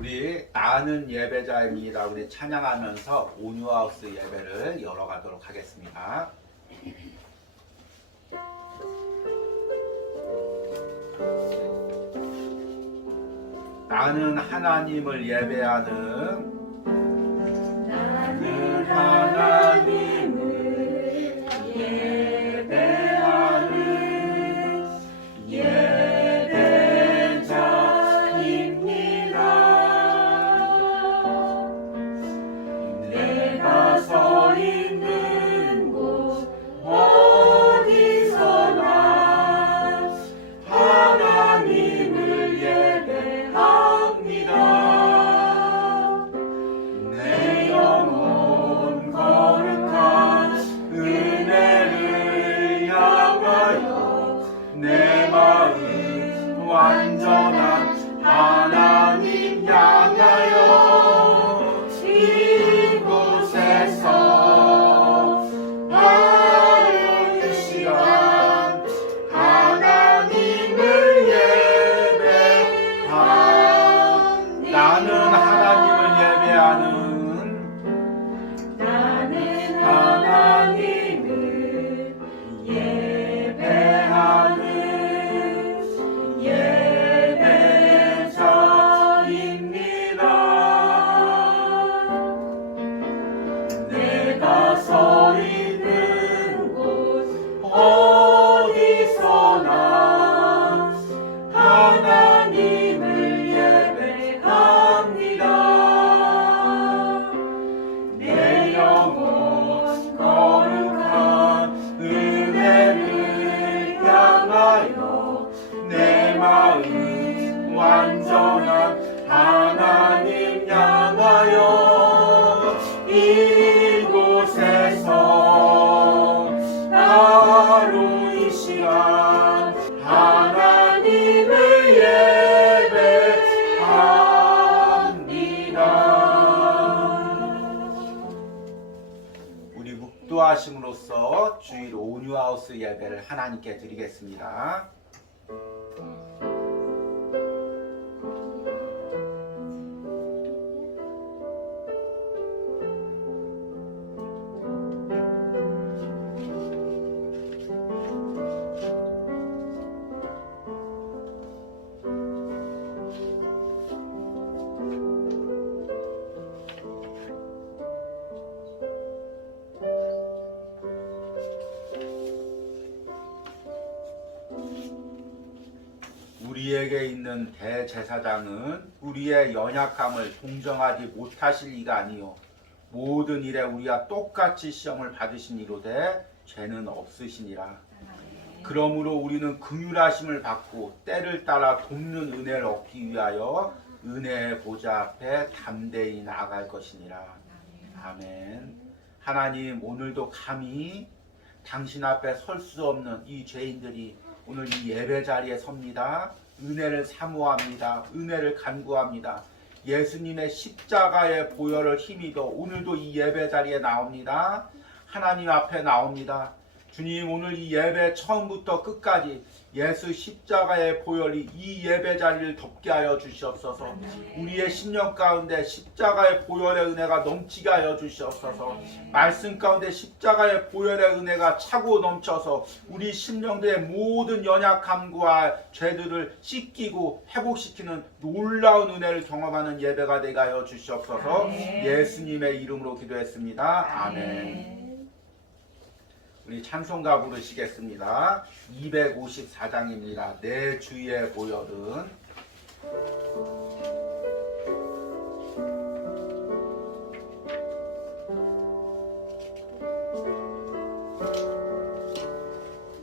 우리 나는 예배자입니다. 우리 찬양하면서 온유하우스 예배를 열어가도록 하겠습니다. 나는 하나님을 예배하는 나는 하나님을 예배하는 내가 서 있는 곳 어디서나 하나님을 예배합니다. 내 영혼 거룩한 은혜를 향하여 내 마음 완전한 하나님 향하여 이곳에서 바로 이 시간 하나님을 예배합니다. 나는 하나님을 예배하는 내가 서 있는 곳 어디서나 하나님을 예배합니다. 내 영혼 거룩한 은혜를 향하여 내 마음 완전한 하나님 향하여 이곳에서 바로 이 시간 하나님을 예배합니다. 우리 묵도하심으로써 주일 온유하우스 예배를 하나님께 드리겠습니다. 우리에게 있는 대제사장은 우리의 연약함을 동정하지 못하실 이가 아니요 모든 일에 우리와 똑같이 시험을 받으시니로되 죄는 없으시니라. 그러므로 우리는 긍휼하심을 받고 때를 따라 돕는 은혜를 얻기 위하여 은혜의 보좌 앞에 담대히 나아갈 것이니라. 아멘. 하나님, 오늘도 감히 당신 앞에 설 수 없는 이 죄인들이 오늘 이 예배 자리에 섭니다. 은혜를 사모합니다. 은혜를 간구합니다. 예수님의 십자가의 보혈을 힘입어 오늘도 이 예배 자리에 나옵니다. 하나님 앞에 나옵니다. 주님, 오늘 이 예배 처음부터 끝까지 예수 십자가의 보혈이 이 예배 자리를 덮게 하여 주시옵소서. 우리의 심령 가운데 십자가의 보혈의 은혜가 넘치게 하여 주시옵소서. 말씀 가운데 십자가의 보혈의 은혜가 차고 넘쳐서 우리 심령들의 모든 연약함과 죄들을 씻기고 회복시키는 놀라운 은혜를 경험하는 예배가 되게 하여 주시옵소서. 예수님의 이름으로 기도했습니다. 아멘. 우리 찬송가 부르시겠습니다. 254장입니다. 내 주의 보혈은.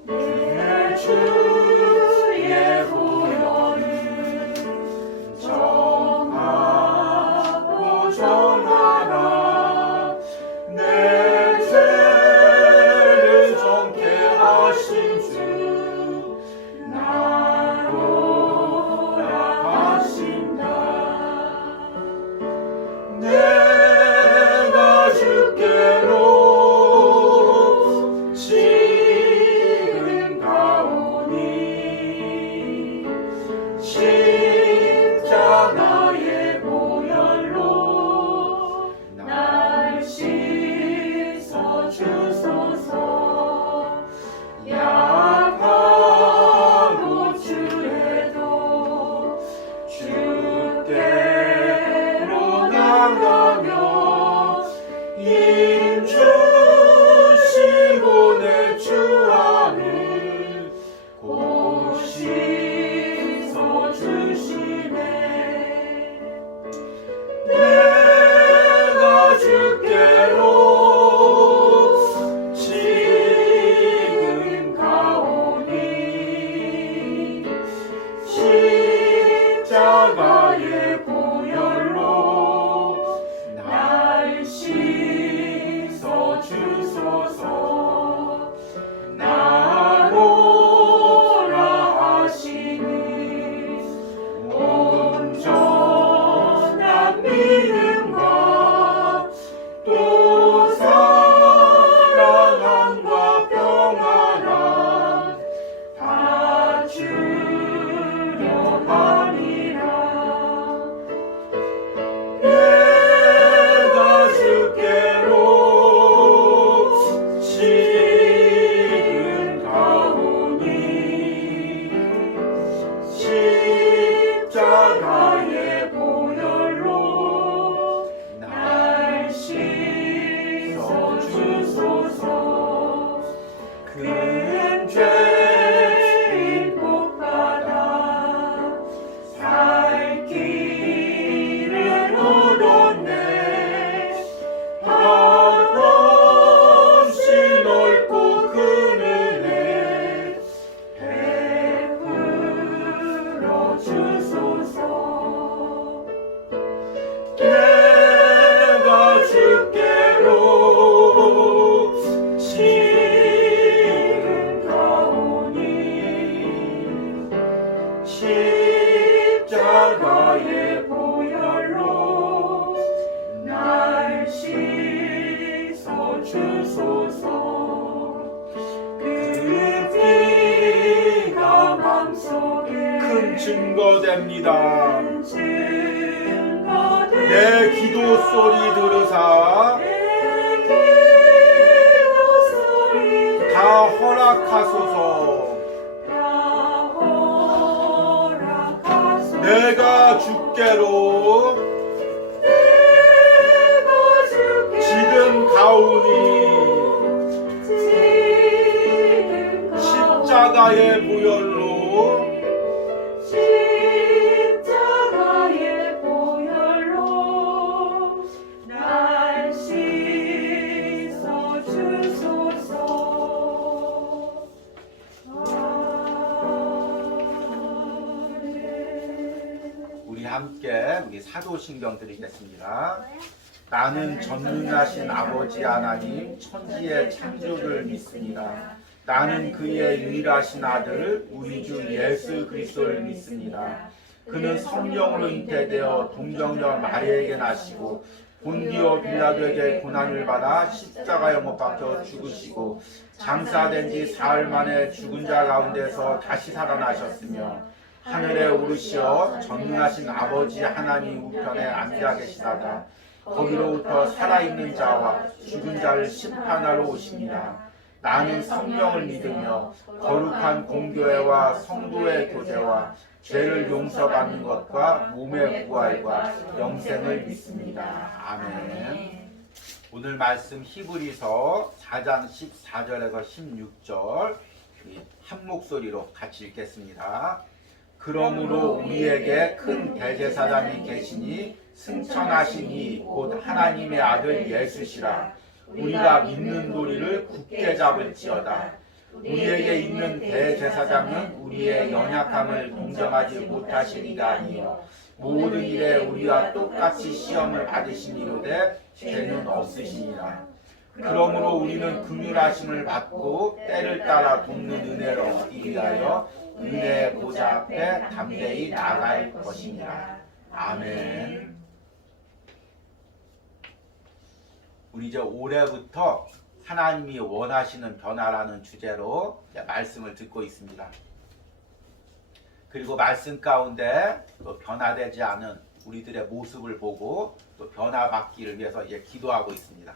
내 주의 보혈은 정하고 정하라. 내 죄를 정케 하신 주 나로 내가 주께로 지금 가오니 십자가의 보혈로 날 씻어 주소서. 그 피가 맘속에 큰 증거됩니다. 내 기도 소리 들으사 다 허락하소서. 내가 주께로 지금 가오니 십자가의 보혈로 날 씻어 주소서. 우리 함께 우리 사도신경 드리겠습니다. 나는 전능하신 아버지 하나님 천지의 창조를 믿습니다. 나는 그의 유일하신 아들 우리 주 예수 그리스도를 믿습니다. 그는 성령으로 잉태되어 동정녀 마리아에게 나시고 본디오 빌라도에게 고난을 받아 십자가에 못 박혀 죽으시고 장사된 지 사흘 만에 죽은 자 가운데서 다시 살아나셨으며 하늘에 오르시어 전능하신 아버지 하나님 우편에 앉아 계시다가 거기로부터 살아있는 자와 죽은 자를 심판하러 오십니다. 나는 성령을 믿으며 거룩한 공교회와 성도의 교제와 죄를 용서받는 것과 몸의 부활과 영생을 믿습니다. 아멘. 오늘 말씀 히브리서 4장 14절에서 16절 한 목소리로 같이 읽겠습니다. 그러므로 우리에게 큰 대제사장이 계시니 승천하시니 곧 하나님의 아들 예수시라. 우리가 믿는 도리를 굳게 잡을지어다. 우리에게 있는 대제사장은 우리의 연약함을 동정하지 못하시리가 아니요 모든 일에 우리와 똑같이 시험을 받으시니로되 죄는 없으시니라. 그러므로 우리는 긍휼하심을 받고 때를 따라 돕는 은혜를 얻기 위하여 은혜의 보좌 앞에 담대히 나아갈 것이니라. 아멘. 우리 이제 올해부터 하나님이 원하시는 변화라는 주제로 말씀을 듣고 있습니다. 그리고 말씀 가운데 또 변화되지 않은 우리들의 모습을 보고 또 변화받기를 위해서 이제 기도하고 있습니다.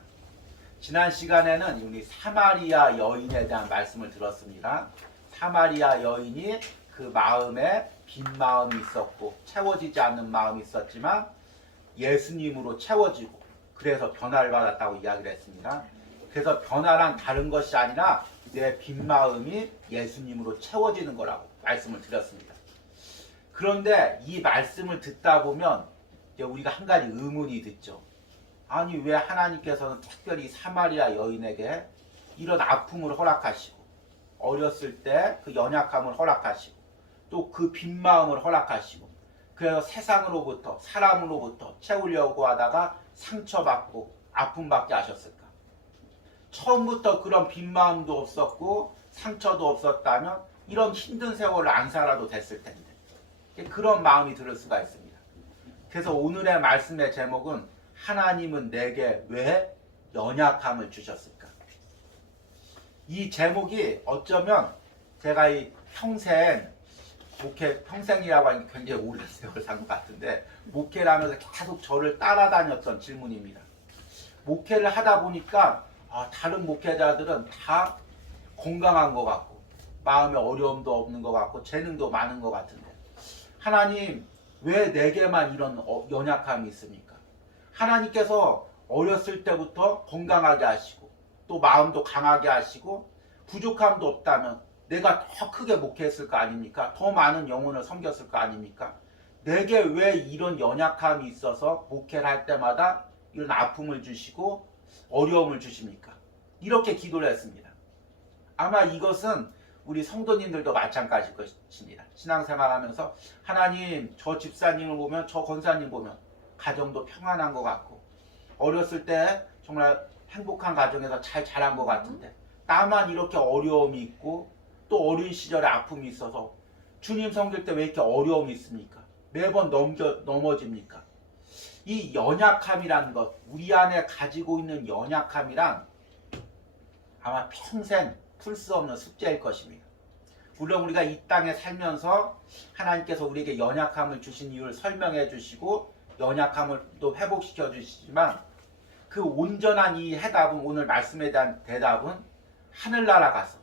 지난 시간에는 우리 사마리아 여인에 대한 말씀을 들었습니다. 사마리아 여인이 그 마음에 빈 마음이 있었고 채워지지 않는 마음이 있었지만 예수님으로 채워지고 그래서 변화를 받았다고 이야기를 했습니다. 그래서 변화란 다른 것이 아니라 내 빈 마음이 예수님으로 채워지는 거라고 말씀을 드렸습니다. 그런데 이 말씀을 듣다 보면 이제 우리가 한 가지 의문이 듣죠. 아니 왜 하나님께서는 특별히 사마리아 여인에게 이런 아픔을 허락하시고 어렸을 때 그 연약함을 허락하시고 또 그 빈 마음을 허락하시고 그래서 세상으로부터 사람으로부터 채우려고 하다가 상처받고 아픔받게 하셨을까? 처음부터 그런 빈 마음도 없었고 상처도 없었다면 이런 힘든 세월을 안 살아도 됐을 텐데 그런 마음이 들을 수가 있습니다. 그래서 오늘의 말씀의 제목은 하나님은 내게 왜 연약함을 주셨을까? 이 제목이 어쩌면 제가 이 평생이라고 하니 굉장히 오랜 세월 산 것 같은데 목회를 하면서 계속 저를 따라다녔던 질문입니다. 목회를 하다 보니까 다른 목회자들은 다 건강한 것 같고 마음에 어려움도 없는 것 같고 재능도 많은 것 같은데 하나님 왜 내게만 이런 연약함이 있습니까? 하나님께서 어렸을 때부터 건강하게 하시고 또 마음도 강하게 하시고 부족함도 없다면 내가 더 크게 목회했을 거 아닙니까? 더 많은 영혼을 섬겼을 거 아닙니까? 내게 왜 이런 연약함이 있어서 목회를 할 때마다 이런 아픔을 주시고 어려움을 주십니까? 이렇게 기도를 했습니다. 아마 이것은 우리 성도님들도 마찬가지일 것입니다. 신앙생활 하면서 하나님 저 집사님을 보면 저 권사님 보면 가정도 평안한 것 같고 어렸을 때 정말 행복한 가정에서 잘 자란 것 같은데 나만 이렇게 어려움이 있고 또 어린 시절에 아픔이 있어서 주님 섬길 때 왜 이렇게 어려움이 있습니까? 매번 넘어집니까? 이 연약함이라는 것, 우리 안에 가지고 있는 연약함이란 아마 평생 풀 수 없는 숙제일 것입니다. 물론 우리가 이 땅에 살면서 하나님께서 우리에게 연약함을 주신 이유를 설명해 주시고 연약함을 또 회복시켜 주시지만 그 온전한 이 해답은 오늘 말씀에 대한 대답은 하늘나라 가서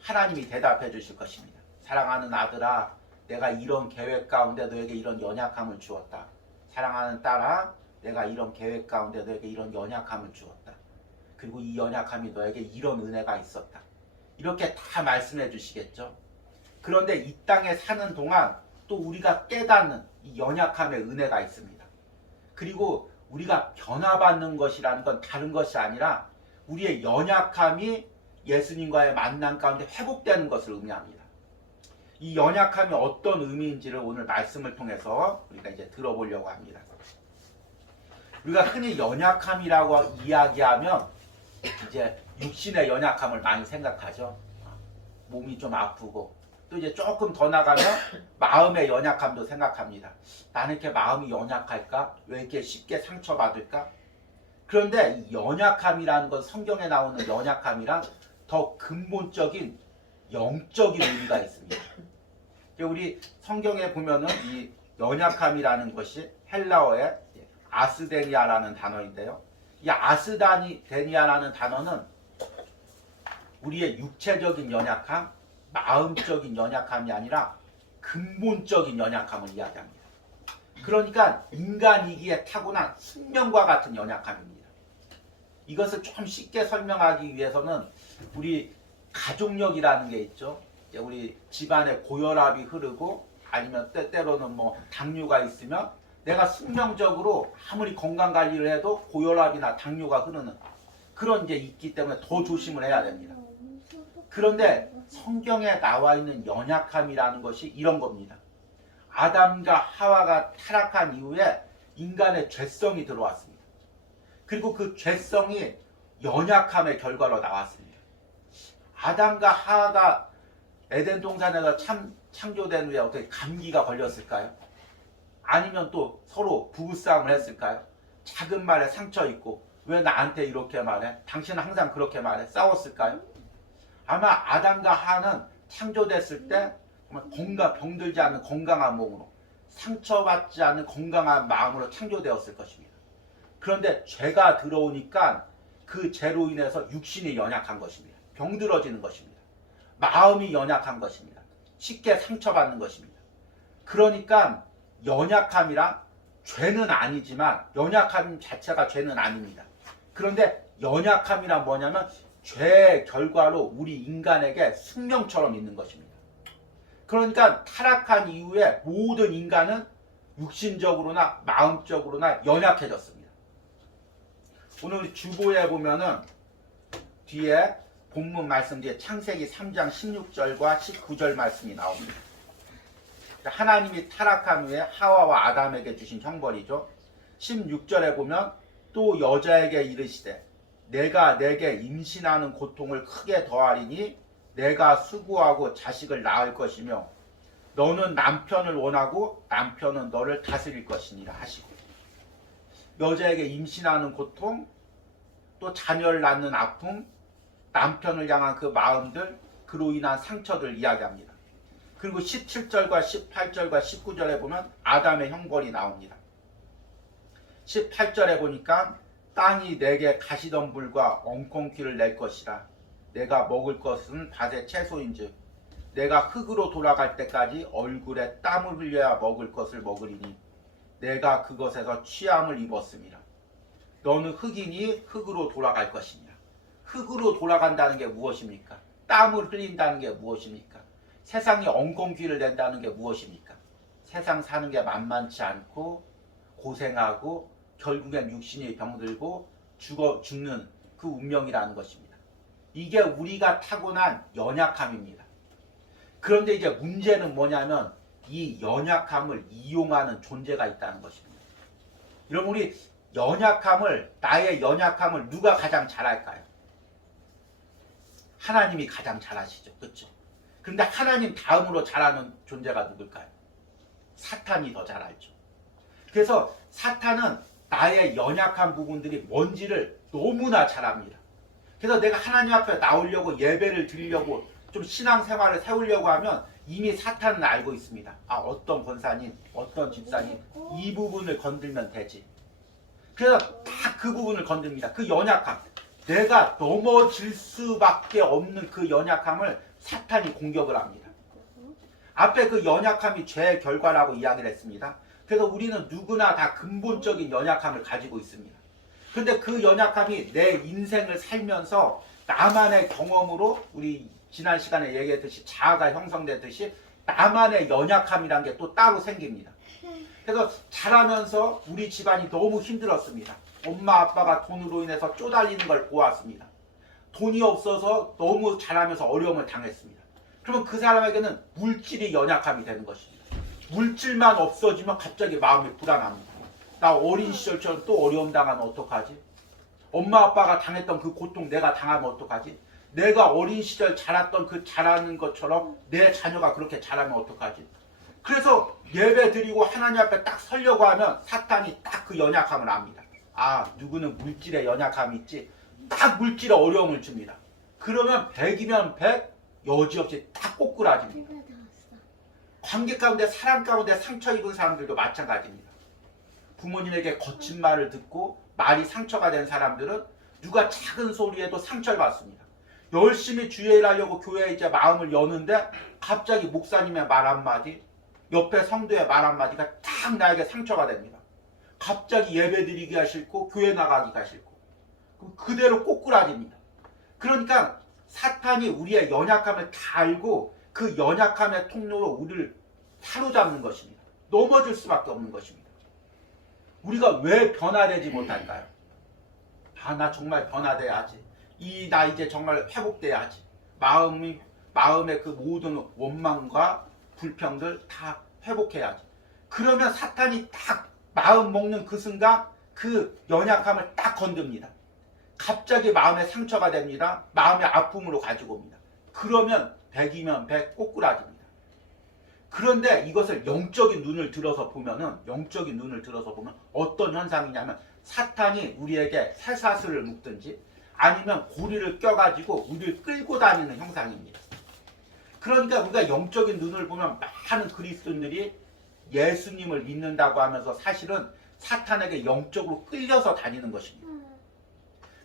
하나님이 대답해 주실 것입니다. 사랑하는 아들아, 내가 이런 계획 가운데 너에게 이런 연약함을 주었다. 사랑하는 딸아, 내가 이런 계획 가운데 너에게 이런 연약함을 주었다. 그리고 이 연약함이 너에게 이런 은혜가 있었다. 이렇게 다 말씀해 주시겠죠. 그런데 이 땅에 사는 동안 또 우리가 깨닫는 이 연약함의 은혜가 있습니다. 그리고 우리가 변화받는 것이라는 건 다른 것이 아니라 우리의 연약함이 예수님과의 만남 가운데 회복되는 것을 의미합니다. 이 연약함이 어떤 의미인지를 오늘 말씀을 통해서 우리가 이제 들어보려고 합니다. 우리가 흔히 연약함이라고 이야기하면 이제 육신의 연약함을 많이 생각하죠. 몸이 좀 아프고 또 이제 조금 더 나가면 마음의 연약함도 생각합니다. 나는 이렇게 마음이 연약할까? 왜 이렇게 쉽게 상처받을까? 그런데 이 연약함이라는 건 성경에 나오는 연약함이랑 더 근본적인 영적인 의미가 있습니다. 우리 성경에 보면은 이 연약함이라는 것이 헬라어의 아스데니아라는 단어인데요. 이 아스데니아라는 단어는 우리의 육체적인 연약함, 마음적인 연약함이 아니라 근본적인 연약함을 이야기합니다. 그러니까 인간이기에 타고난 숙명과 같은 연약함입니다. 이것을 좀 쉽게 설명하기 위해서는 우리 가족력이라는 게 있죠. 우리 집안에 고혈압이 흐르고 아니면 때때로는 뭐 당뇨가 있으면 내가 숙명적으로 아무리 건강 관리를 해도 고혈압이나 당뇨가 흐르는 그런 게 있기 때문에 더 조심을 해야 됩니다. 그런데 성경에 나와 있는 연약함이라는 것이 이런 겁니다. 아담과 하와가 타락한 이후에 인간의 죄성이 들어왔습니다. 그리고 그 죄성이 연약함의 결과로 나왔습니다. 아담과 하와가 에덴 동산에서 창조된 후에 어떻게 감기가 걸렸을까요? 아니면 또 서로 부부싸움을 했을까요? 작은 말에 상처 있고 왜 나한테 이렇게 말해? 당신은 항상 그렇게 말해? 싸웠을까요? 아마 아담과 하와는 창조됐을 때 정말 병들지 않은 건강한 몸으로 상처받지 않은 건강한 마음으로 창조되었을 것입니다. 그런데 죄가 들어오니까 그 죄로 인해서 육신이 연약한 것입니다. 병들어지는 것입니다. 마음이 연약한 것입니다. 쉽게 상처받는 것입니다. 그러니까 연약함이란 죄는 아니지만 연약함 자체가 죄는 아닙니다. 그런데 연약함이란 뭐냐면 죄의 결과로 우리 인간에게 숙명처럼 있는 것입니다. 그러니까 타락한 이후에 모든 인간은 육신적으로나 마음적으로나 연약해졌습니다. 오늘 주보에 보면은 뒤에 본문 말씀 뒤에 창세기 3장 16절과 19절 말씀이 나옵니다. 하나님이 타락한 후에 하와와 아담에게 주신 형벌이죠. 16절에 보면 또 여자에게 이르시되 내가 내게 임신하는 고통을 크게 더하리니 내가 수고하고 자식을 낳을 것이며 너는 남편을 원하고 남편은 너를 다스릴 것이니라 하시고 여자에게 임신하는 고통 또 자녀를 낳는 아픔 남편을 향한 그 마음들 그로 인한 상처들 이야기합니다. 그리고 17절과 18절과 19절에 보면 아담의 형벌이 나옵니다. 18절에 보니까 땅이 내게 가시덤불과 엉겅퀴를 낼 것이라 내가 먹을 것은 밭의 채소인즉 내가 흙으로 돌아갈 때까지 얼굴에 땀을 흘려야 먹을 것을 먹으리니 내가 그것에서 취함을 입었음이라. 너는 흙이니 흙으로 돌아갈 것이니라. 흙으로 돌아간다는 게 무엇입니까? 땀을 흘린다는 게 무엇입니까? 세상이 엉겅퀴를 낸다는 게 무엇입니까? 세상 사는 게 만만치 않고 고생하고 결국엔 육신이 병들고 죽는 그 운명이라는 것입니다. 이게 우리가 타고난 연약함입니다. 그런데 이제 문제는 뭐냐면 이 연약함을 이용하는 존재가 있다는 것입니다. 여러분 우리 나의 연약함을 누가 가장 잘 알까요? 하나님이 가장 잘 아시죠. 그렇죠? 그런데 하나님 다음으로 잘하는 존재가 누굴까요? 사탄이 더 잘 알죠. 그래서 사탄은 나의 연약한 부분들이 뭔지를 너무나 잘 압니다. 그래서 내가 하나님 앞에 나오려고 예배를 드리려고 좀 신앙생활을 세우려고 하면 이미 사탄은 알고 있습니다. 아, 어떤 권사님, 어떤 집사님 이 부분을 건들면 되지. 그래서 딱 그 부분을 건듭니다. 그 연약함, 내가 넘어질 수밖에 없는 그 연약함을 사탄이 공격을 합니다. 앞에 그 연약함이 죄의 결과라고 이야기를 했습니다. 그래서 우리는 누구나 다 근본적인 연약함을 가지고 있습니다. 근데 그 연약함이 내 인생을 살면서 나만의 경험으로 우리 지난 시간에 얘기했듯이 자아가 형성되듯이 나만의 연약함이란 게 또 따로 생깁니다. 그래서 자라면서 우리 집안이 너무 힘들었습니다. 엄마 아빠가 돈으로 인해서 쪼달리는 걸 보았습니다. 돈이 없어서 너무 자라면서 어려움을 당했습니다. 그러면 그 사람에게는 물질이 연약함이 되는 것입니다. 물질만 없어지면 갑자기 마음이 불안합니다. 나 어린 시절처럼 또 어려움 당하면 어떡하지? 엄마 아빠가 당했던 그 고통 내가 당하면 어떡하지? 내가 어린 시절 자랐던 그 자라는 것처럼 내 자녀가 그렇게 자라면 어떡하지? 그래서 예배 드리고 하나님 앞에 딱 서려고 하면 사탄이 딱 그 연약함을 압니다. 아, 누구는 물질에 연약함이 있지? 딱 물질에 어려움을 줍니다. 그러면 100이면 100 여지없이 딱 꼬꾸라집니다. 관계 가운데 사람 가운데 상처 입은 사람들도 마찬가지입니다. 부모님에게 거친 말을 듣고 말이 상처가 된 사람들은 누가 작은 소리에도 상처를 받습니다. 열심히 주의를 하려고 교회에 이제 마음을 여는데 갑자기 목사님의 말 한마디, 옆에 성도의 말 한마디가 딱 나에게 상처가 됩니다. 갑자기 예배 드리기가 싫고 교회 나가기가 싫고 그대로 꼬꾸라집니다. 그러니까 사탄이 우리의 연약함을 다 알고 그 연약함의 통로로 우리를 사로잡는 것입니다. 넘어질 수밖에 없는 것입니다. 우리가 왜 변화되지 못할까요? 아, 나 정말 변화돼야지. 나 이제 정말 회복돼야지. 마음의 그 모든 원망과 불평들 다 회복해야지. 그러면 사탄이 딱 마음 먹는 그 순간 그 연약함을 딱 건듭니다. 갑자기 마음에 상처가 됩니다. 마음의 아픔으로 가지고 옵니다. 그러면 100이면 100 꼬꾸라집니다. 그런데 이것을 영적인 눈을 들어서 보면 어떤 현상이냐면 사탄이 우리에게 쇠사슬을 묶든지 아니면 고리를 껴가지고 우리를 끌고 다니는 형상입니다. 그러니까 우리가 영적인 눈을 보면 많은 그리스도인들이 예수님을 믿는다고 하면서 사실은 사탄에게 영적으로 끌려서 다니는 것입니다.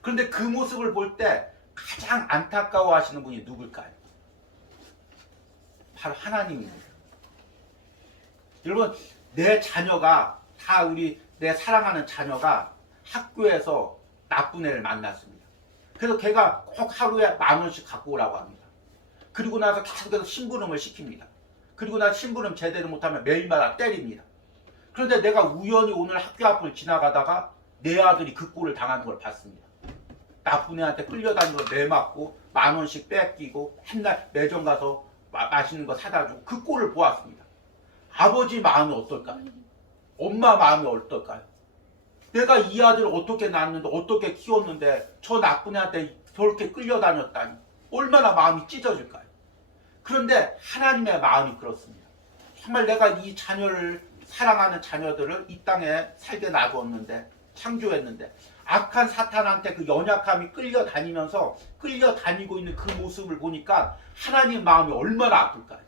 그런데 그 모습을 볼 때 가장 안타까워 하시는 분이 누굴까요? 바로 하나님입니다. 여러분, 내 자녀가 내 사랑하는 자녀가 학교에서 나쁜 애를 만났습니다. 그래서 걔가 꼭 하루에 10,000원씩 갖고 오라고 합니다. 그리고 나서 계속해서 심부름을 시킵니다. 그리고 나서 심부름 제대로 못하면 매일마다 때립니다. 그런데 내가 우연히 오늘 학교 앞을 지나가다가 내 아들이 그 꼴을 당하는 걸 봤습니다. 나쁜 애한테 끌려다니고 내맞고 10,000원씩 뺏기고 맨날 매점 가서 맛있는 거 사다 주고 그 꼴을 보았습니다. 아버지 마음이 어떨까요? 엄마 마음이 어떨까요? 내가 이 아들을 어떻게 낳았는데 어떻게 키웠는데 저 나쁜 애한테 저렇게 끌려다녔다니 얼마나 마음이 찢어질까요? 그런데 하나님의 마음이 그렇습니다. 정말 내가 이 자녀를 사랑하는 자녀들을 이 땅에 살게 놔두었는데 창조했는데 악한 사탄한테 그 연약함이 끌려다니고 있는 그 모습을 보니까 하나님 마음이 얼마나 아플까요?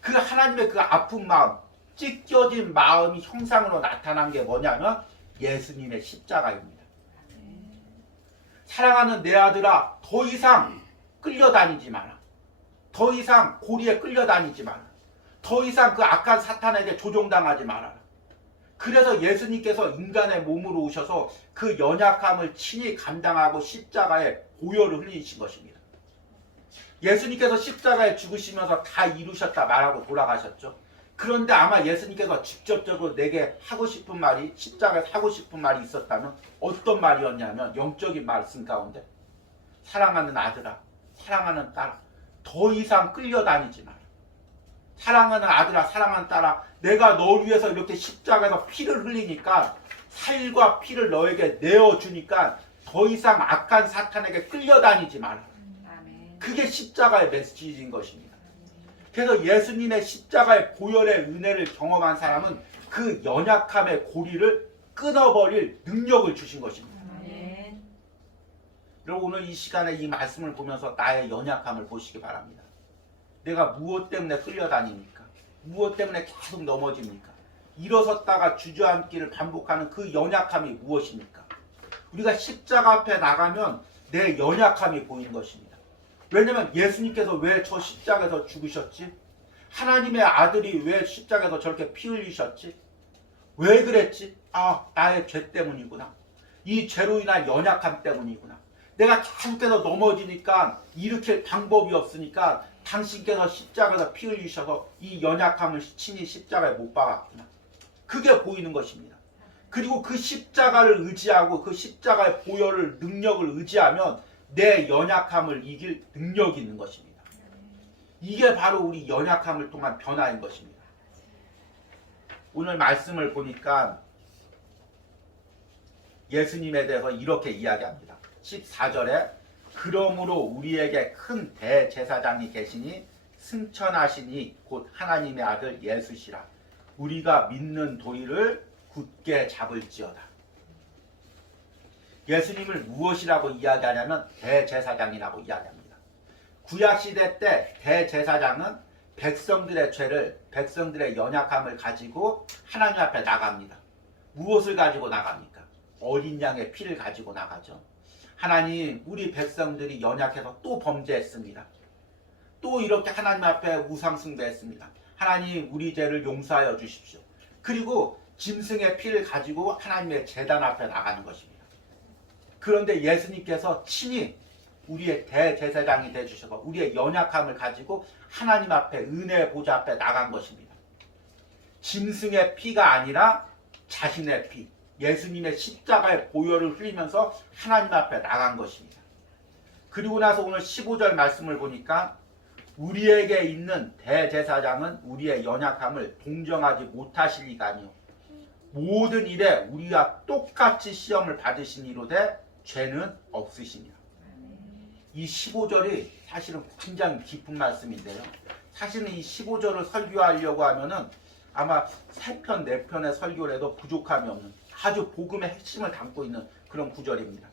그 하나님의 그 아픈 마음, 찢겨진 마음이 형상으로 나타난 게 뭐냐면 예수님의 십자가입니다. 사랑하는 내 아들아, 더 이상 끌려다니지 마라. 더 이상 고리에 끌려다니지 마라. 더 이상 그 악한 사탄에게 조종당하지 말아라. 그래서 예수님께서 인간의 몸으로 오셔서 그 연약함을 친히 감당하고 십자가에 보혈을 흘리신 것입니다. 예수님께서 십자가에 죽으시면서 다 이루셨다 말하고 돌아가셨죠. 그런데 아마 예수님께서 직접적으로 내게 하고 싶은 말이, 십자가에서 하고 싶은 말이 있었다면 어떤 말이었냐면 영적인 말씀 가운데 사랑하는 아들아, 사랑하는 딸아, 더 이상 끌려다니지 마라. 사랑하는 아들아, 사랑하는 딸아, 내가 널 위해서 이렇게 십자가에서 피를 흘리니까 살과 피를 너에게 내어주니까 더 이상 악한 사탄에게 끌려다니지 마라. 그게 십자가의 메시지인 것입니다. 그래서 예수님의 십자가의 보혈의 은혜를 경험한 사람은 그 연약함의 고리를 끊어버릴 능력을 주신 것입니다. 여러분 오늘 이 시간에 이 말씀을 보면서 나의 연약함을 보시기 바랍니다. 내가 무엇 때문에 끌려다닙니까? 무엇 때문에 계속 넘어집니까? 일어섰다가 주저앉기를 반복하는 그 연약함이 무엇입니까? 우리가 십자가 앞에 나가면 내 연약함이 보이는 것입니다. 왜냐하면 예수님께서 왜 저 십자가에서 죽으셨지? 하나님의 아들이 왜 십자가에서 저렇게 피 흘리셨지? 왜 그랬지? 아, 나의 죄 때문이구나. 이 죄로 인한 연약함 때문이구나. 내가 계속해서 넘어지니까 일으킬 방법이 없으니까 당신께서 십자가에서 피 흘리셔서 이 연약함을 친히 십자가에 못 박았구나. 그게 보이는 것입니다. 그리고 그 십자가를 의지하고 그 십자가의 보혈을 능력을 의지하면 내 연약함을 이길 능력이 있는 것입니다. 이게 바로 우리 연약함을 통한 변화인 것입니다. 오늘 말씀을 보니까 예수님에 대해서 이렇게 이야기합니다. 14절에 그러므로 우리에게 큰 대제사장이 계시니 승천하시니 곧 하나님의 아들 예수시라. 우리가 믿는 도리를 굳게 잡을지어다. 예수님을 무엇이라고 이야기하냐면 대제사장이라고 이야기합니다. 구약시대 때 대제사장은 백성들의 죄를, 백성들의 연약함을 가지고 하나님 앞에 나갑니다. 무엇을 가지고 나갑니까? 어린 양의 피를 가지고 나가죠. 하나님, 우리 백성들이 연약해서 또 범죄했습니다. 또 이렇게 하나님 앞에 우상숭배했습니다. 하나님, 우리 죄를 용서하여 주십시오. 그리고 짐승의 피를 가지고 하나님의 제단 앞에 나가는 것입니다. 그런데 예수님께서 친히 우리의 대제사장이 되주셔서 우리의 연약함을 가지고 하나님 앞에 은혜의 보좌 앞에 나간 것입니다. 짐승의 피가 아니라 자신의 피, 예수님의 십자가의 보혈을 흘리면서 하나님 앞에 나간 것입니다. 그리고 나서 오늘 15절 말씀을 보니까 우리에게 있는 대제사장은 우리의 연약함을 동정하지 못하실 리가 아니요 모든 일에 우리와 똑같이 시험을 받으시니로되 죄는 없으시니라. 이 15절이 사실은 굉장히 깊은 말씀인데요. 사실은 이 15절을 설교하려고 하면은 아마 3편, 4편의 설교를 해도 부족함이 없는 아주 복음의 핵심을 담고 있는 그런 구절입니다.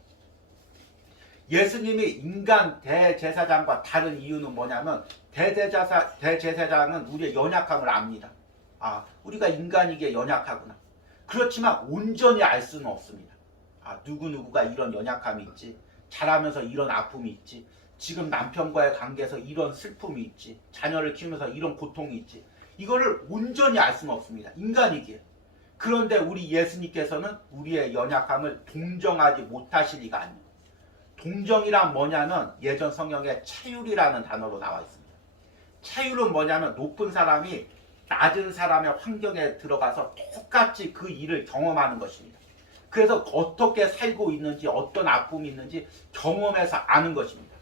예수님이 인간 대제사장과 다른 이유는 뭐냐면 대제사장은 우리의 연약함을 압니다. 아, 우리가 인간이기에 연약하구나. 그렇지만 온전히 알 수는 없습니다. 아, 누구누구가 이런 연약함이 있지. 자라면서 이런 아픔이 있지. 지금 남편과의 관계에서 이런 슬픔이 있지. 자녀를 키우면서 이런 고통이 있지. 이거를 온전히 알 수는 없습니다. 인간이기에. 그런데 우리 예수님께서는 우리의 연약함을 동정하지 못하실 리가 아니에요. 동정이란 뭐냐면 예전 성경에 차율이라는 단어로 나와 있습니다. 차율은 뭐냐면 높은 사람이 낮은 사람의 환경에 들어가서 똑같이 그 일을 경험하는 것입니다. 그래서 어떻게 살고 있는지 어떤 아픔이 있는지 경험해서 아는 것입니다.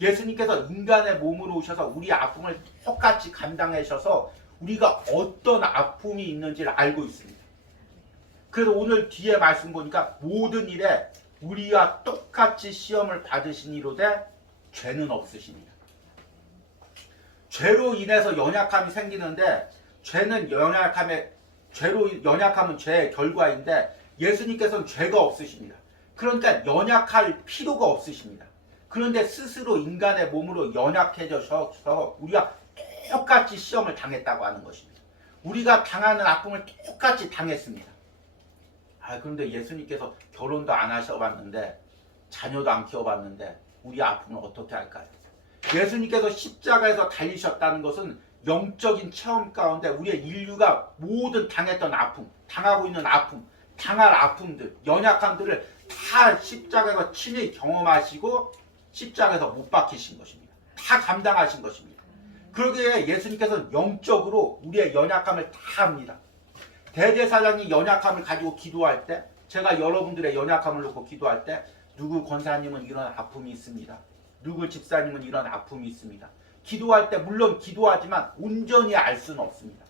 예수님께서 인간의 몸으로 오셔서 우리 아픔을 똑같이 감당하셔서 우리가 어떤 아픔이 있는지를 알고 있습니다. 그래서 오늘 뒤에 말씀 보니까 모든 일에 우리와 똑같이 시험을 받으시니로되 죄는 없으시니라. 죄로 인해서 연약함이 생기는데 죄로 연약함은 죄의 결과인데 예수님께서는 죄가 없으십니다. 그러니까 연약할 필요가 없으십니다. 그런데 스스로 인간의 몸으로 연약해져서 우리가 똑같이 시험을 당했다고 하는 것입니다. 우리가 당하는 아픔을 똑같이 당했습니다. 그런데 예수님께서 결혼도 안 하셔봤는데 자녀도 안 키워봤는데 우리 아픔을 어떻게 할까요? 예수님께서 십자가에서 달리셨다는 것은 영적인 체험 가운데 우리의 인류가 모든 당했던 아픔, 당하고 있는 아픔, 당할 아픔들, 연약함들을 다 십자가에서 친히 경험하시고 십자가에서 못 박히신 것입니다. 다 감당하신 것입니다. 그러기에 예수님께서는 영적으로 우리의 연약함을 다 합니다. 대제사장이 연약함을 가지고 기도할 때, 제가 여러분들의 연약함을 놓고 기도할 때 누구 권사님은 이런 아픔이 있습니다. 누구 집사님은 이런 아픔이 있습니다. 기도할 때 물론 기도하지만 온전히 알 수는 없습니다.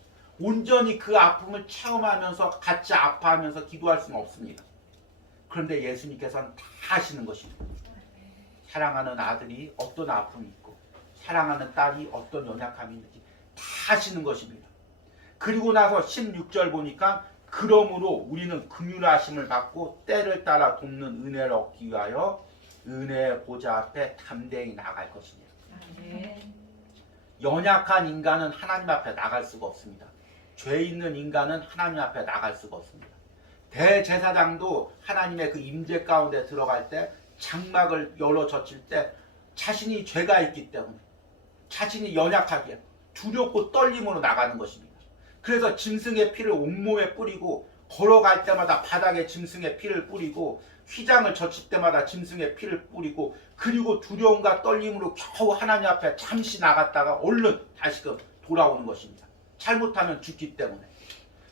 온전히 그 아픔을 체험하면서 같이 아파하면서 기도할 수는 없습니다. 그런데 예수님께서는 다 하시는 것입니다. 사랑하는 아들이 어떤 아픔이 있고 사랑하는 딸이 어떤 연약함이 있는지 다 하시는 것입니다. 그리고 나서 16절 보니까 그러므로 우리는 긍휼하심을 받고 때를 따라 돕는 은혜를 얻기 위하여 은혜의 보좌 앞에 담대히 나갈 것입니다. 연약한 인간은 하나님 앞에 나갈 수가 없습니다. 죄 있는 인간은 하나님 앞에 나갈 수가 없습니다. 대제사장도 하나님의 그 임재 가운데 들어갈 때 장막을 열어 젖힐 때 자신이 죄가 있기 때문에 자신이 연약하게 두렵고 떨림으로 나가는 것입니다. 그래서 짐승의 피를 온몸에 뿌리고 걸어갈 때마다 바닥에 짐승의 피를 뿌리고 휘장을 젖힐 때마다 짐승의 피를 뿌리고 그리고 두려움과 떨림으로 겨우 하나님 앞에 잠시 나갔다가 얼른 다시금 돌아오는 것입니다. 잘못하면 죽기 때문에.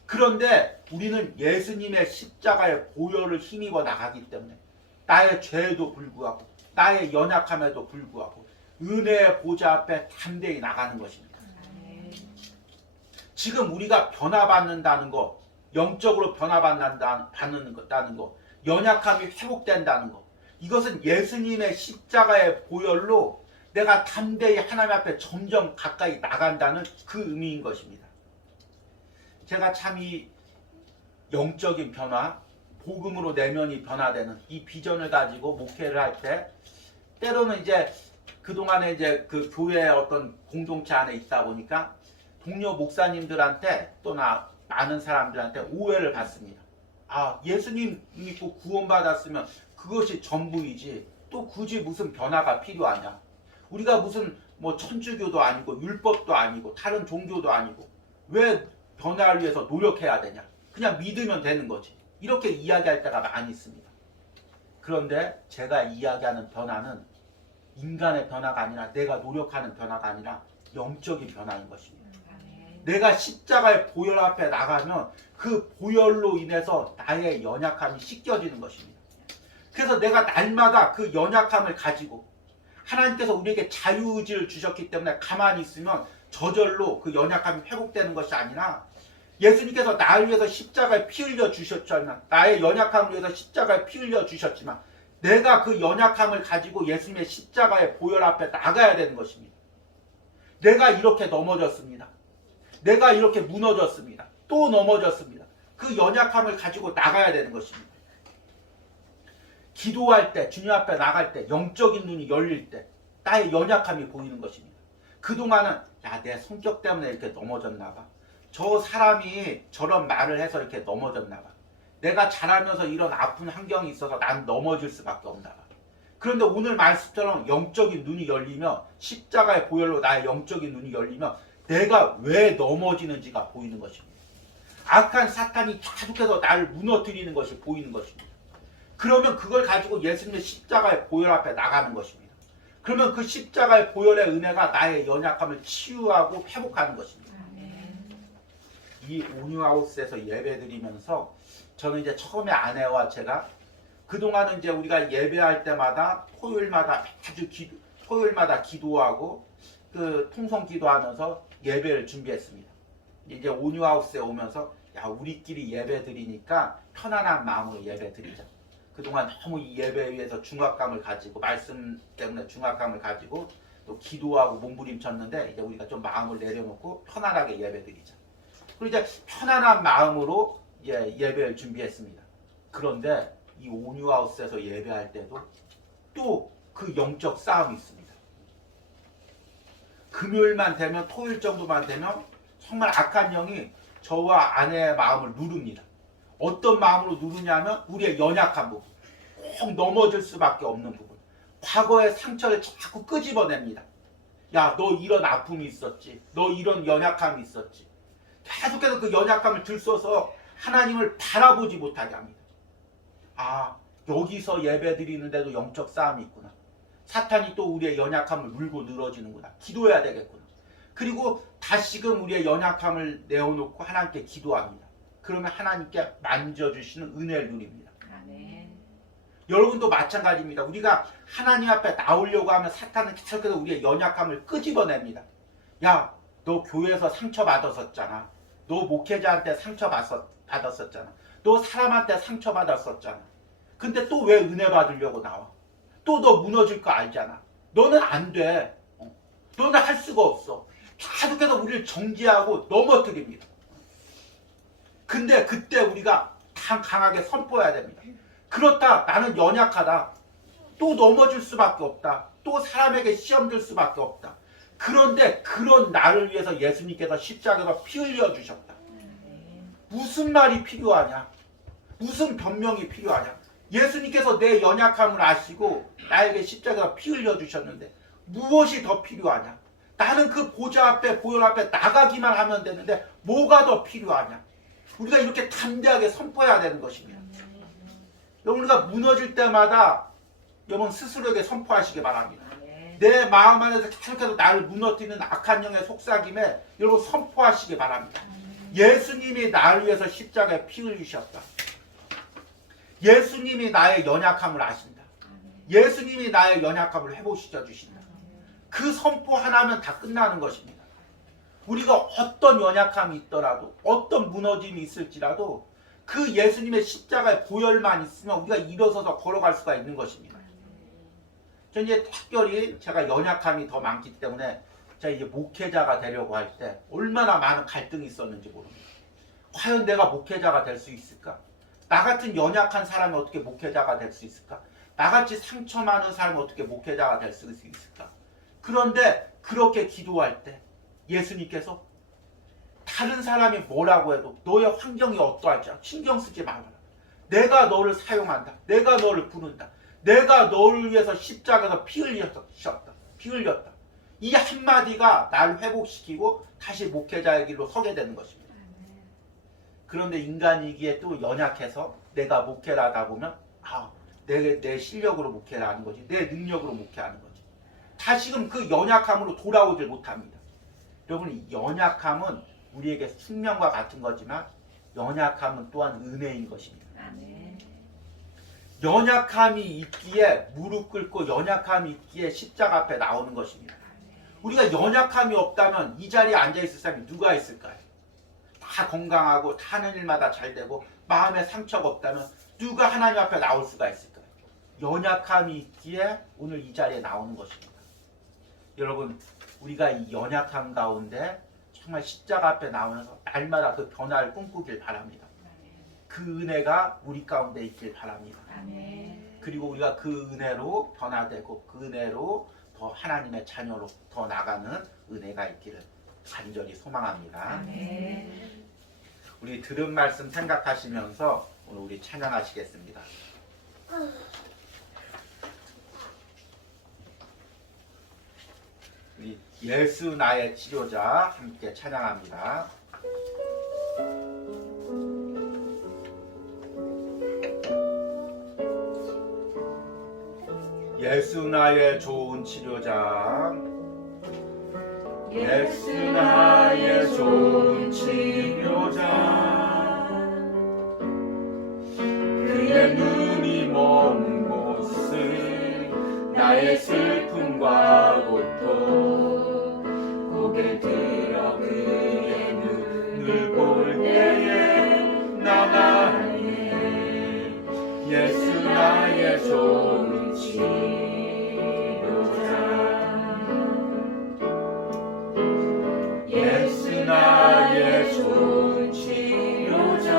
그런데 우리는 예수님의 십자가의 보혈을 힘입어 나가기 때문에 나의 죄에도 불구하고 나의 연약함에도 불구하고 은혜의 보좌 앞에 담대히 나가는 것입니다. 지금 우리가 변화받는다는 거, 영적으로 변화받는다는 거, 연약함이 회복된다는 거, 이것은 예수님의 십자가의 보혈로 내가 담대히 하나님 앞에 점점 가까이 나간다는 그 의미인 것입니다. 제가 참 이 영적인 변화, 복음으로 내면이 변화되는 이 비전을 가지고 목회를 할 때 때로는 이제 그동안에 이제 그 교회의 어떤 공동체 안에 있다 보니까 동료 목사님들한테 또나 많은 사람들한테 오해를 받습니다. 아, 예수님 믿고 구원받았으면 그것이 전부이지 또 굳이 무슨 변화가 필요하냐. 우리가 무슨 뭐 천주교도 아니고 율법도 아니고 다른 종교도 아니고 왜 변화를 위해서 노력해야 되냐. 그냥 믿으면 되는 거지. 이렇게 이야기할 때가 많이 있습니다. 그런데 제가 이야기하는 변화는 인간의 변화가 아니라 내가 노력하는 변화가 아니라 영적인 변화인 것입니다. 내가 십자가의 보혈 앞에 나가면 그 보혈로 인해서 나의 연약함이 씻겨지는 것입니다. 그래서 내가 날마다 그 연약함을 가지고 하나님께서 우리에게 자유의지를 주셨기 때문에 가만히 있으면 저절로 그 연약함이 회복되는 것이 아니라 예수님께서 나를 위해서 십자가에 피 흘려 주셨지만 나의 연약함을 위해서 십자가에 피 흘려 주셨지만 내가 그 연약함을 가지고 예수님의 십자가의 보혈 앞에 나가야 되는 것입니다. 내가 이렇게 넘어졌습니다. 내가 이렇게 무너졌습니다. 또 넘어졌습니다. 그 연약함을 가지고 나가야 되는 것입니다. 기도할 때, 주님 앞에 나갈 때, 영적인 눈이 열릴 때 나의 연약함이 보이는 것입니다. 그동안은 야, 내 성격 때문에 이렇게 넘어졌나 봐. 저 사람이 저런 말을 해서 이렇게 넘어졌나 봐. 내가 자라면서 이런 아픈 환경이 있어서 난 넘어질 수밖에 없나 봐. 그런데 오늘 말씀처럼 영적인 눈이 열리면 십자가의 보혈로 나의 영적인 눈이 열리면 내가 왜 넘어지는지가 보이는 것입니다. 악한 사탄이 계속해서 나를 무너뜨리는 것이 보이는 것입니다. 그러면 그걸 가지고 예수님의 십자가의 보혈 앞에 나가는 것입니다. 그러면 그 십자가의 보혈의 은혜가 나의 연약함을 치유하고 회복하는 것입니다. 이 온유하우스에서 예배드리면서 저는 이제 처음에 아내와 제가 그동안은 이제 우리가 예배할 때마다 토요일마다 토요일마다 기도하고 그 통성 기도하면서 예배를 준비했습니다. 이제 온유하우스에 오면서 야, 우리끼리 예배 드리니까 편안한 마음으로 예배 드리자. 그동안 너무 이 예배에 위해서 중압감을 가지고 말씀 때문에 중압감을 가지고 또 기도하고 몸부림쳤는데 이제 우리가 좀 마음을 내려놓고 편안하게 예배 드리자. 그리고 이제 편안한 마음으로 예배를 준비했습니다. 그런데 이 온유하우스에서 예배할 때도 또 그 영적 싸움이 있습니다. 금요일만 되면 토요일 정도만 되면 정말 악한 영이 저와 아내의 마음을 누릅니다. 어떤 마음으로 누르냐면 우리의 연약한 부분, 꼭 넘어질 수밖에 없는 부분, 과거의 상처를 자꾸 끄집어냅니다. 야, 너 이런 아픔이 있었지, 너 이런 연약함이 있었지. 계속해서 그 연약함을 들써서 하나님을 바라보지 못하게 합니다. 아, 여기서 예배 드리는데도 영적 싸움이 있구나. 사탄이 또 우리의 연약함을 물고 늘어지는구나. 기도해야 되겠구나. 그리고 다시금 우리의 연약함을 내어놓고 하나님께 기도합니다. 그러면 하나님께 만져주시는 은혜를 누립니다. 아멘. 여러분도 마찬가지입니다. 우리가 하나님 앞에 나오려고 하면 사탄은 계속해서 우리의 연약함을 끄집어냅니다. 야, 너 교회에서 상처받았었잖아. 너 목회자한테 상처 받았었잖아. 너 사람한테 상처 받았었잖아. 근데 또 왜 은혜 받으려고 나와? 또 너 무너질 거 알잖아. 너는 안 돼. 너는 할 수가 없어. 계속해서 우리를 정죄하고 넘어뜨립니다. 근데 그때 우리가 강하게 선포해야 됩니다. 그렇다. 나는 연약하다. 또 넘어질 수밖에 없다. 또 사람에게 시험 들 수밖에 없다. 그런데 그런 나를 위해서 예수님께서 십자가에서 피 흘려 주셨다. 무슨 말이 필요하냐? 무슨 변명이 필요하냐? 예수님께서 내 연약함을 아시고 나에게 십자가에서 피 흘려 주셨는데 무엇이 더 필요하냐? 나는 그 보좌 앞에 보혈 앞에 나가기만 하면 되는데 뭐가 더 필요하냐? 우리가 이렇게 담대하게 선포해야 되는 것입니다. 여러분, 우리가 무너질 때마다 여러분 스스로에게 선포하시기 바랍니다. 내 마음 안에서 계속해서 나를 무너뜨리는 악한 영의 속삭임에 여러분 선포하시기 바랍니다. 예수님이 나를 위해서 십자가에 피 흘리셨다. 예수님이 나의 연약함을 아신다. 예수님이 나의 연약함을 회복시켜 주신다. 그 선포 하나면 다 끝나는 것입니다. 우리가 어떤 연약함이 있더라도 어떤 무너짐이 있을지라도 그 예수님의 십자가의 보혈만 있으면 우리가 일어서서 걸어갈 수가 있는 것입니다. 저 이제 특별히 제가 연약함이 더 많기 때문에 제가 이제 목회자가 되려고 할 때 얼마나 많은 갈등이 있었는지 모릅니다. 과연 내가 목회자가 될 수 있을까? 나 같은 연약한 사람이 어떻게 목회자가 될 수 있을까? 나같이 상처 많은 사람이 어떻게 목회자가 될 수 있을까? 그런데 그렇게 기도할 때 예수님께서 다른 사람이 뭐라고 해도 너의 환경이 어떠할지 신경 쓰지 말아라. 내가 너를 사용한다. 내가 너를 부른다. 내가 너를 위해서 십자가에서 피 흘렸다. 이 한마디가 나를 회복시키고 다시 목회자의 길로 서게 되는 것입니다. 그런데 인간이기에 또 연약해서 내가 목회를 하다 보면 내 실력으로 목회를 하는 거지. 내 능력으로 목회하는 거지. 다시금 그 연약함으로 돌아오질 못합니다. 여러분, 연약함은 우리에게 숙명과 같은 거지만 연약함은 또한 은혜인 것입니다. 연약함이 있기에 무릎 꿇고 연약함이 있기에 십자가 앞에 나오는 것입니다. 우리가 연약함이 없다면 이 자리에 앉아있을 사람이 누가 있을까요? 다 건강하고 하는 일마다 잘 되고 마음에 상처가 없다면 누가 하나님 앞에 나올 수가 있을까요? 연약함이 있기에 오늘 이 자리에 나오는 것입니다. 여러분, 우리가 이 연약함 가운데 정말 십자가 앞에 나오면서 날마다 그 변화를 꿈꾸길 바랍니다. 그 은혜가 우리 가운데 있길 바랍니다. 그리고 우리가 그 은혜로 변화되고 그 은혜로 더 하나님의 자녀로 더 나가는 은혜가 있기를 간절히 소망합니다. 우리 들은 말씀 생각하시면서 오늘 우리 찬양하시겠습니다. 우리 예수 나의 치료자 함께 찬양합니다. 예수 나의 좋은 치료자, 예수 나의 좋은 치료자, 그의 눈이 머문 곳은 나의 슬픔과 고통, 고개 들어 그의 눈을 볼 때에 나나네 예수 나의 좋은 치료자, 예수 나의 좋은 치료자,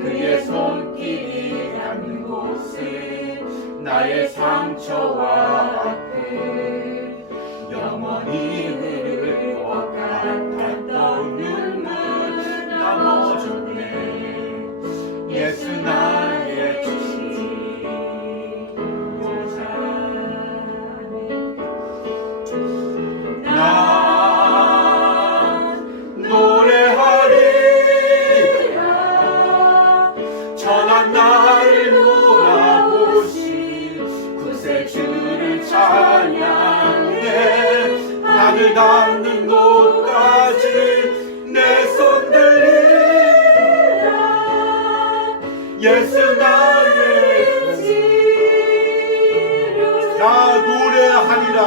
그의 손길이 닿는 곳은 나의 상처와 아픔, 영원히 흐를 것 같았던 눈물 넘어졌네 예수 나의 치료자. 난 노래하리라 전한 나를 돌아보신 구세주를 찬양해 하늘 닿는 곳까지 내 손 들리라 예수 나의 치료자. 나 노래하리라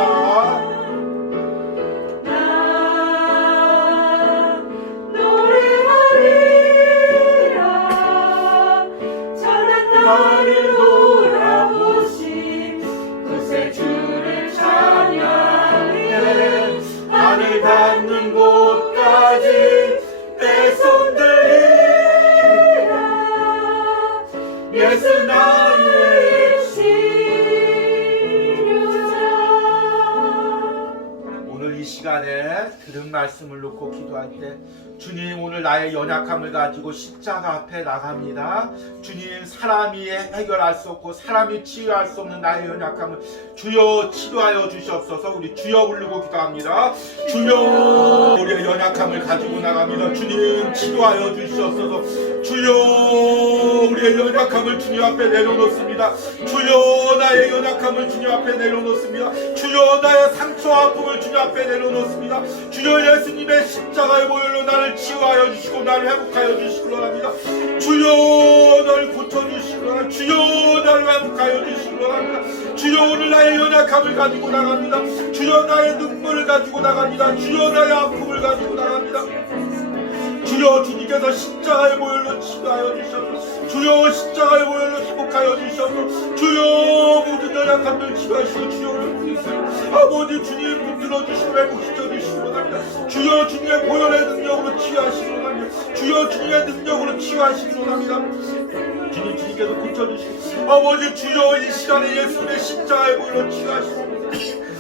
말씀을 놓고 기도할 때 주님, 오늘 나의 연약함을 가지고 십자가 앞에 나갑니다. 주님, 사람이 해결할 수 없고 사람이 치유할 수 없는 나의 연약함을 주여 치료하여 주시옵소서. 우리 주여 부르고 기도합니다. 주여, 우리의 연약함을 가지고 나갑니다. 주님, 치료하여 주시옵소서. 주여, 우리의 연약함을 주님 앞에 내려놓습니다. 주여, 나의 연약함을 주님 앞에 내려놓습니다. 주여, 나의 상처 아픔을 주님 앞에 내려놓습니다. 주여, 예수님의 십자가의 보혈로 나를 치유하여 주시고 나를 회복하여 주시기 합니다. 주여, 나를 고쳐주시기 합니다. 주여, 나를 회복하여 주시기 합니다. 주여, 오늘 나의 연약함을 가지고 나갑니다. 주여, 나의 눈물을 가지고 나갑니다. 주여, 나의 아픔을 가지고 나갑니다. 주여, 주님께서 십자가의 보혈로 치유하여 주셔서 주여, 십자가의 보혈로 회복하여 주셔서 주여, 모든 연약함을 치유하시고 주여를 부르세요. 아버지, 주님 붙들어 주시고 회복시켜 주시기 원합니다. 주여, 주님의 보혈의 능력으로 치유하시기 원합니다. 주여, 주님의 능력으로 치유하시기 원합니다. 주님, 주님께서 고쳐주시고 아버지, 주여, 이 시간에 예수님의 십자가의 보혈로 치유하시고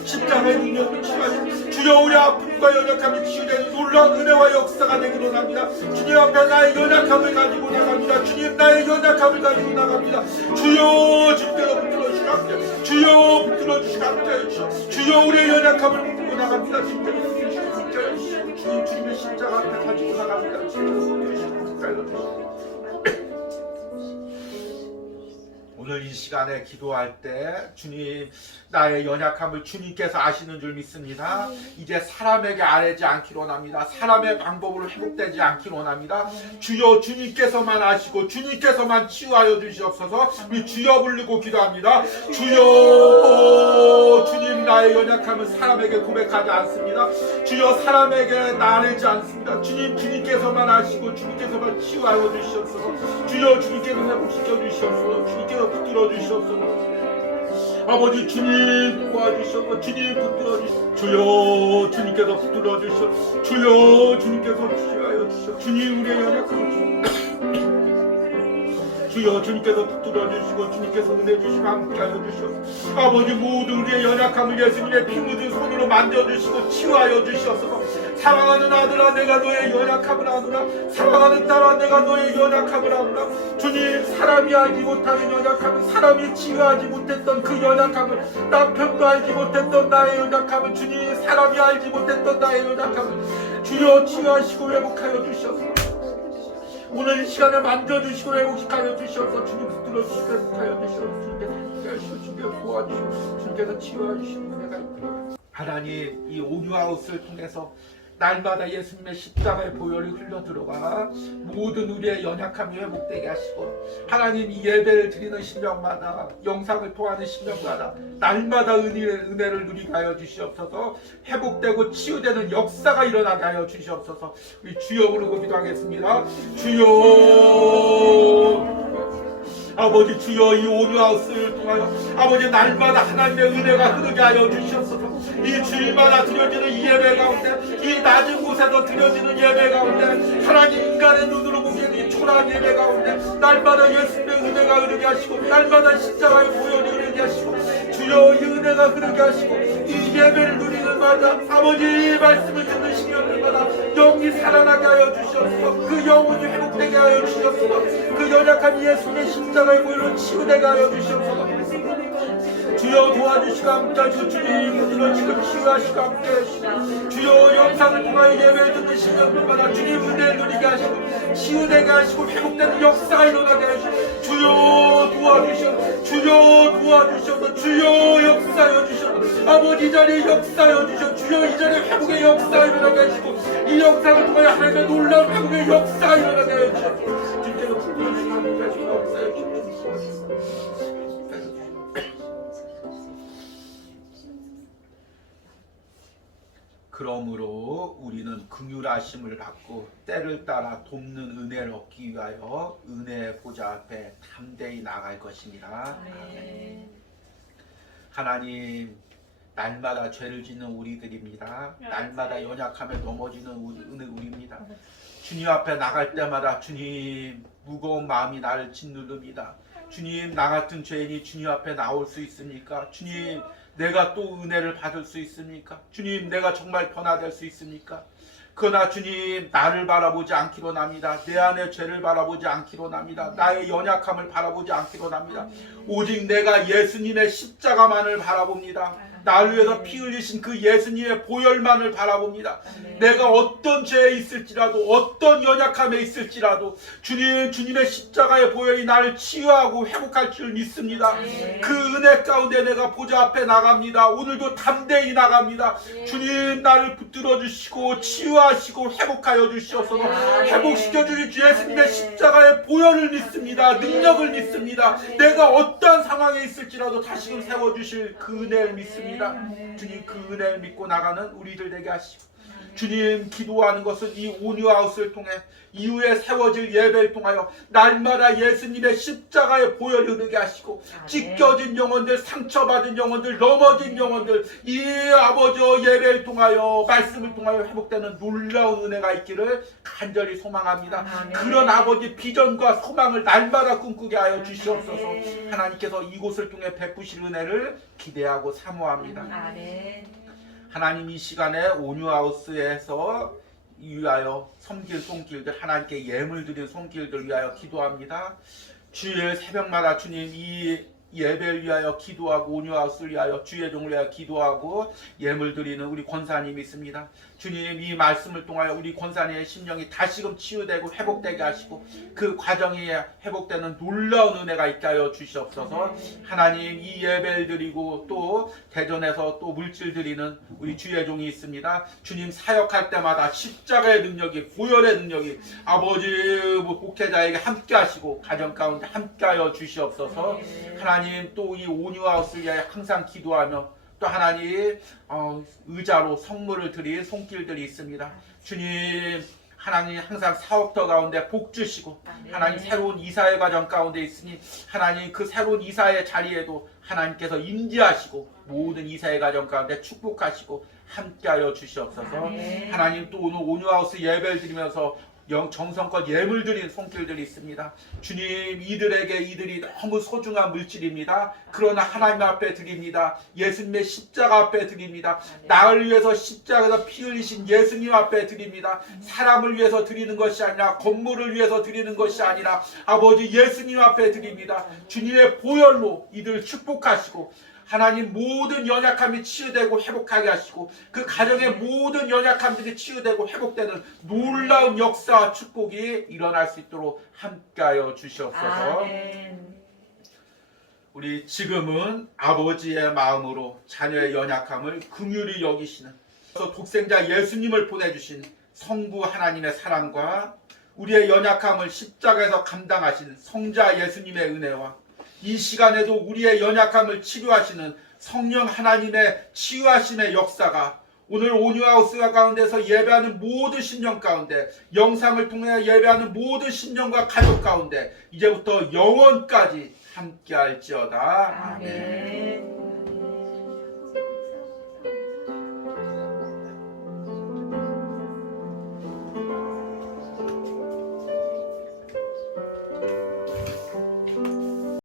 십자가의 능력으로 치유하시고 주여, 우리 아픔과 연약함이 치유되는 놀라운 은혜와 역사가 되기로 합니다. 주님 앞에 나의 연약함을 가지고 나갑니다. 주님, 나의 연약함을 가지고 나갑니다. 주여, 주님께서 붙들어주시고 함께 주여, 붙들어주시고 함께 해주시오. 주여, 우리의 연약함을 붙들고 나갑니다. 주님께서 붙들어주시고 함께 해주시오. 주님, 주님의 십자가 앞에 가지고 나갑니다. 주님께서 붙들어주시고 함께 해주시오. 오늘 이 시간에 기도할 때 주님, 나의 연약함을 주님께서 아시는 줄 믿습니다. 이제 사람에게 아뢰지 않기로 원합니다. 사람의 방법으로 회복되지 않기로 원합니다. 주여, 주님께서만 아시고 주님께서만 치유하여 주시옵소서. 우리 주여 부르고 기도합니다. 주여, 주님, 나의 연약함은 사람에게 고백하지 않습니다. 주여, 사람에게 아뢰지 않습니다. 주님, 주님께서만 아시고 주님께서만 치유하여 주시옵소서. 주여, 주님께서 회복시켜 주시옵소서. 주님께서 붙들어 주시옵소서. 아버지, 주님 도와주셔서 주님 붙들어 주시옵소서. 주여, 주님께서 붙들어 주시옵소서. 주여, 주님께서 치유하여 주시옵소서. 주님, 우리의 연약함을 주여, 주님께서 붙들어 주시고 주님께서 은혜 주시고 함께하여 주시옵소서. 아버지, 모든 우리의 연약함을 예수님의 피 묻은 손으로 만져주시고 치유하여 주시옵소서. 사랑하는 아들아, 내가 너의 연약함을 아노라. 사랑하는 딸아, 내가 너의 연약함을 아노라. 주님, 사람이 알지 못하는 연약함을, 사람이 치유하지 못했던 그 연약함을, 남편도 알지 못했던 나의 연약함을, 주님, 사람이 알지 못했던 나의 연약함을 주여 치유하시고 회복하여 주시옵소서. 오늘 이 시간에 만져주시고 회복시켜 주셔서 주님 붙들어 주시고 회복하여 주셔서 주님께서 함께하시고 주님께서 도와주시고 주님께서 치유하여 주시는 은혜가 있도록 하나님, 이 온유하우스를 통해서 날마다 예수님의 십자가의 보혈이 흘러들어가 모든 우리의 연약함이 회복되게 하시고 하나님, 이 예배를 드리는 심령마다, 영상을 통하는 심령마다 날마다 은혜를 누리게 하여 주시옵소서. 회복되고 치유되는 역사가 일어나게 하여 주시옵소서. 우리 주여 부르고 기도하겠습니다. 주여, 아버지, 주여, 이 온유하우스를 통하여 아버지, 날마다 하나님의 은혜가 흐르게 하여 주시옵소서. 이 주일마다 드려지는 이 예배 가운데, 이 낮은 곳에서 드려지는 예배 가운데, 하나님, 인간의 눈으로 보기에는 이 초라한 예배 가운데 날마다 예수님의 은혜가 흐르게 하시고 날마다 십자가의 보혈이 흐르게 하시고 주여, 이 은혜가 흐르게 하시고 이 예배를 누리는 마다 아버지, 말씀을 듣는 시간들마다 영이 살아나게 하여 주시옵소서. 그 영혼이 회복되게 하여 주시옵소서. 그 연약한 예수님의 십자가의 보혈로 치유되게 하여 주시옵소서. 주여, 도와주시고 함께하시고 주님 붙들어주시고 치유하시고 함께하시고 주여, 영상을 통하여 예배를 듣는 시간들마다 주님 은혜를 누리게 하시고 치유되게 하시고 회복되는 역사가 일어나게 하시고 주여 도와주셔서, 주여 도와주셔서, 주여 역사하여 주셔서 아버지, 이 자리에 역사하여 주셔서 주여, 이 자리에 회복의 역사가 일어나게 하시고 이 영상을 통하여 하나님의 놀라운 회복의 역사가 일어나게 하여 주셔서 주님께서 붙들어주시고 함께하시고 역사하여 주셔서 그러므로 우리는 긍휼하심을 받고 때를 따라 돕는 은혜를 얻기 위하여 은혜의 보좌 앞에 담대히 나갈 것입니다. 네. 하나님, 날마다 죄를 짓는 우리들입니다. 날마다 연약함에 넘어지는 우리입니다. 주님 앞에 나갈 때마다 주님, 무거운 마음이 나를 짓누릅니다. 주님, 나 같은 죄인이 주님 앞에 나올 수 있습니까? 주님, 내가 또 은혜를 받을 수 있습니까? 주님, 내가 정말 변화될 수 있습니까? 그러나 주님, 나를 바라보지 않기로 납니다. 내 안의 죄를 바라보지 않기로 납니다. 나의 연약함을 바라보지 않기로 납니다. 오직 내가 예수님의 십자가만을 바라봅니다. 나를 위해서 피 흘리신 그 예수님의 보혈만을 바라봅니다. 내가 어떤 죄에 있을지라도, 어떤 연약함에 있을지라도 주님의 십자가의 보혈이 나를 치유하고 회복할 줄 믿습니다. 그 은혜 가운데 내가 보좌 앞에 나갑니다. 오늘도 담대히 나갑니다. 주님, 나를 붙들어 주시고 치유하시고 회복하여 주시옵소서. 회복시켜 주실 예수님의 십자가의 보혈을 믿습니다. 능력을 믿습니다. 내가 어떠한 상황에 있을지라도 다시금 세워주실 그 은혜를 믿습니다. 주님, 그 은혜를 믿고 나가는 우리들 되게 하시고, 주님, 기도하는 것은 이 온유하우스를 통해 이후에 세워질 예배를 통하여 날마다 예수님의 십자가의 보혈을 흐르게 하시고, 찢겨진 영혼들, 상처받은 영혼들, 넘어진 영혼들, 이 아버지의 예배를 통하여, 말씀을 통하여 회복되는 놀라운 은혜가 있기를 간절히 소망합니다. 그런 아버지 비전과 소망을 날마다 꿈꾸게 하여 주시옵소서. 하나님께서 이곳을 통해 베푸실 은혜를 기대하고 사모합니다. 하나님, 이 시간에 온유하우스에서 위하여 섬길 손길들, 하나님께 예물 드린 손길들 위하여 기도합니다. 주일 새벽마다 주님, 이 예배를 위하여 기도하고 온유하우스를 위하여 주의 종을 위하여 기도하고 예물 드리는 우리 권사님이 있습니다. 주님, 이 말씀을 통하여 우리 권사님의 심령이 다시금 치유되고 회복되게 하시고, 그 과정이 회복되는 놀라운 은혜가 있게 하여 주시옵소서. 하나님, 이 예배를 드리고 또 대전에서 또 물질 드리는 우리 주의 종이 있습니다. 주님, 사역할 때마다 십자가의 능력이, 보혈의 능력이 아버지 목회자에게 함께 하시고 가정 가운데 함께 하여 주시옵소서. 하나님, 또 이 온유하우스를 위하여 항상 기도하며, 또 하나님, 의자로 성물을 드릴 손길들이 있습니다. 주님, 하나님 항상 사업터 가운데 복 주시고, 하나님 새로운 이사의 과정 가운데 있으니 하나님 그 새로운 이사의 자리에도 하나님께서 임재하시고 모든 이사의 과정 가운데 축복하시고 함께하여 주시옵소서. 하나님, 또 오늘 온유하우스 예배를 드리면서 정성껏 예물 드린 손길들이 있습니다. 주님, 이들이 너무 소중한 물질입니다. 그러나 하나님 앞에 드립니다. 예수님의 십자가 앞에 드립니다. 나를 위해서 십자가에서 피 흘리신 예수님 앞에 드립니다. 사람을 위해서 드리는 것이 아니라, 건물을 위해서 드리는 것이 아니라 아버지 예수님 앞에 드립니다. 주님의 보혈로 이들을 축복하시고, 하나님, 모든 연약함이 치유되고 회복하게 하시고, 그 가정의 모든 연약함들이 치유되고 회복되는 놀라운 역사와 축복이 일어날 수 있도록 함께하여 주시옵소서. 우리 지금은 아버지의 마음으로 자녀의 연약함을 긍휼히 여기시는, 독생자 예수님을 보내주신 성부 하나님의 사랑과 우리의 연약함을 십자가에서 감당하신 성자 예수님의 은혜와 이 시간에도 우리의 연약함을 치료하시는 성령 하나님의 치유하심의 역사가 오늘 온유하우스 가운데서 예배하는 모든 심령 가운데, 영상을 통해 예배하는 모든 심령과 가족 가운데 이제부터 영원까지 함께할지어다. 아멘.